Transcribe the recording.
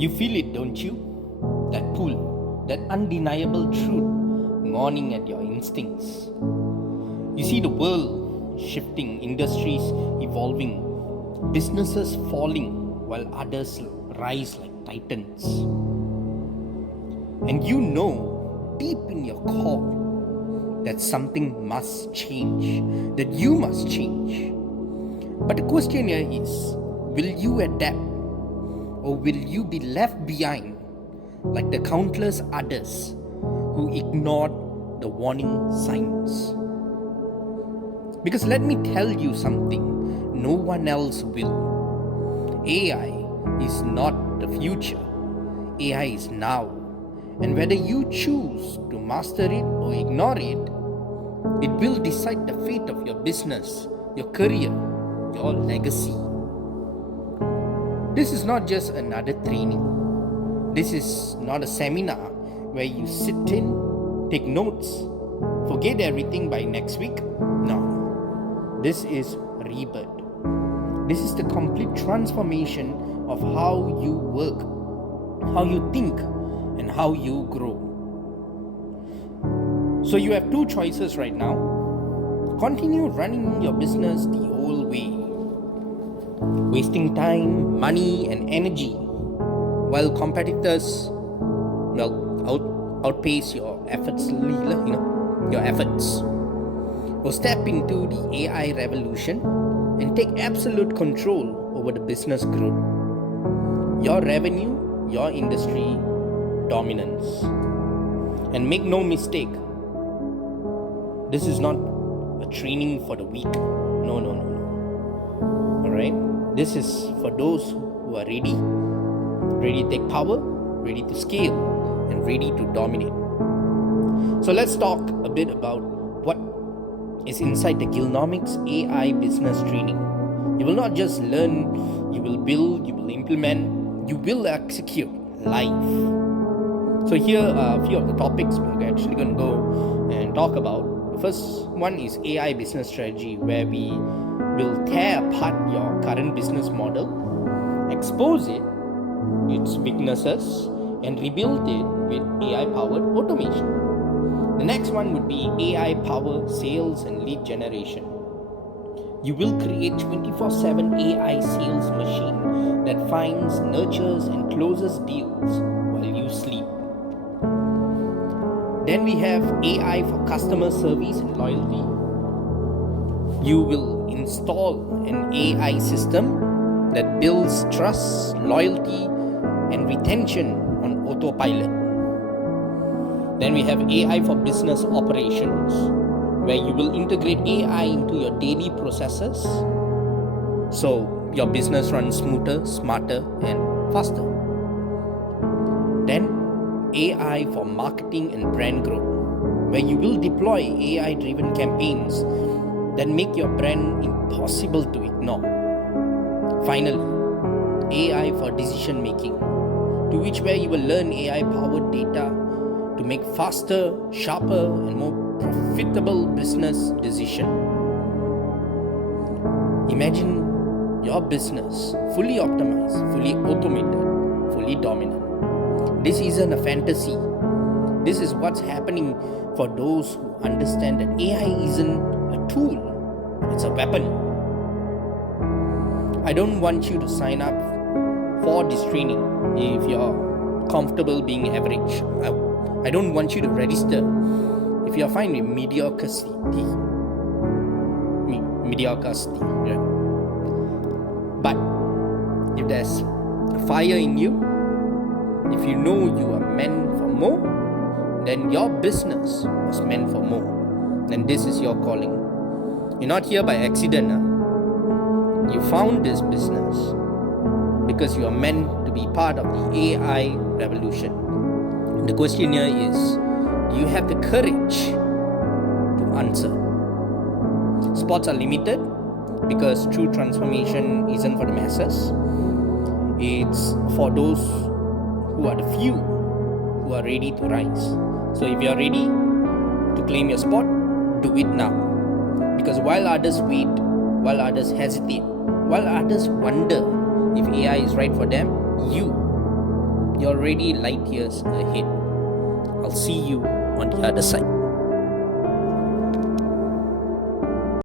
You feel it, don't you? That pull, that undeniable truth gnawing at your instincts. You see the world shifting, industries evolving, businesses falling while others rise like titans. And you know deep in your core that something must change, that you must change. But the question here is, will you adapt or will you be left behind like the countless others who ignored the warning signs? Because let me tell you something, no one else will. AI is not the future. AI is now. And whether you choose to master it or ignore it, it will decide the fate of your business, your career, your legacy. This is not just another training. This is not a seminar where you sit in, take notes, forget everything by next week. No. This is rebirth. This is the complete transformation of how you work, how you think, and how you grow. So you have two choices right now. Continue running your business the old way, wasting time, money, and energy while competitors outpace your efforts, your efforts. Or step into the AI revolution and take absolute control over the business growth, your revenue, your industry dominance. And make no mistake, this is not a training for the weak. No. Alright? This is for those who are ready to take power, ready to scale, and ready to dominate. So let's talk a bit about what is inside the GUILDNOMICS AI business training. You will not just learn, you will build, you will implement, you will execute live. So here are a few of the topics we're actually going to go and talk about. The first one is AI business strategy, where we will tear apart your current business model, expose it, its weaknesses, and rebuild it with AI-powered automation. The next one would be AI-powered sales and lead generation. You will create 24/7 AI sales machine that finds, nurtures, and closes deals while you sleep. Then we have AI for customer service and loyalty. You will install an AI system that builds trust, loyalty, and retention on autopilot. Then we have AI for business operations, where you will integrate AI into your daily processes so your business runs smoother, smarter, and faster. Then AI for marketing and brand growth, where you will deploy AI-driven campaigns that make your brand impossible to ignore. Finally, AI for decision making, to which where you will learn AI-powered data to make faster, sharper, and more profitable business decisions. Imagine your business fully optimized, fully automated, fully dominant. This isn't a fantasy. This is what's happening for those who understand that AI isn't a tool, it's a weapon. I don't want you to sign up for this training if you're comfortable being average. I don't want you to register if you're fine with mediocrity. Right? But if there's a fire in you, if you know you are meant for more, then your business was meant for more. Then this is your calling. You're not here by accident. You found this business because you are meant to be part of the AI revolution. The question here is, do you have the courage to answer? Spots are limited because true transformation isn't for the masses. It's for those who are the few who are ready to rise. So if you're ready to claim your spot, do it now. Because while others wait, while others hesitate, while others wonder if AI is right for them, you You're already light years ahead. I'll see you on the other side.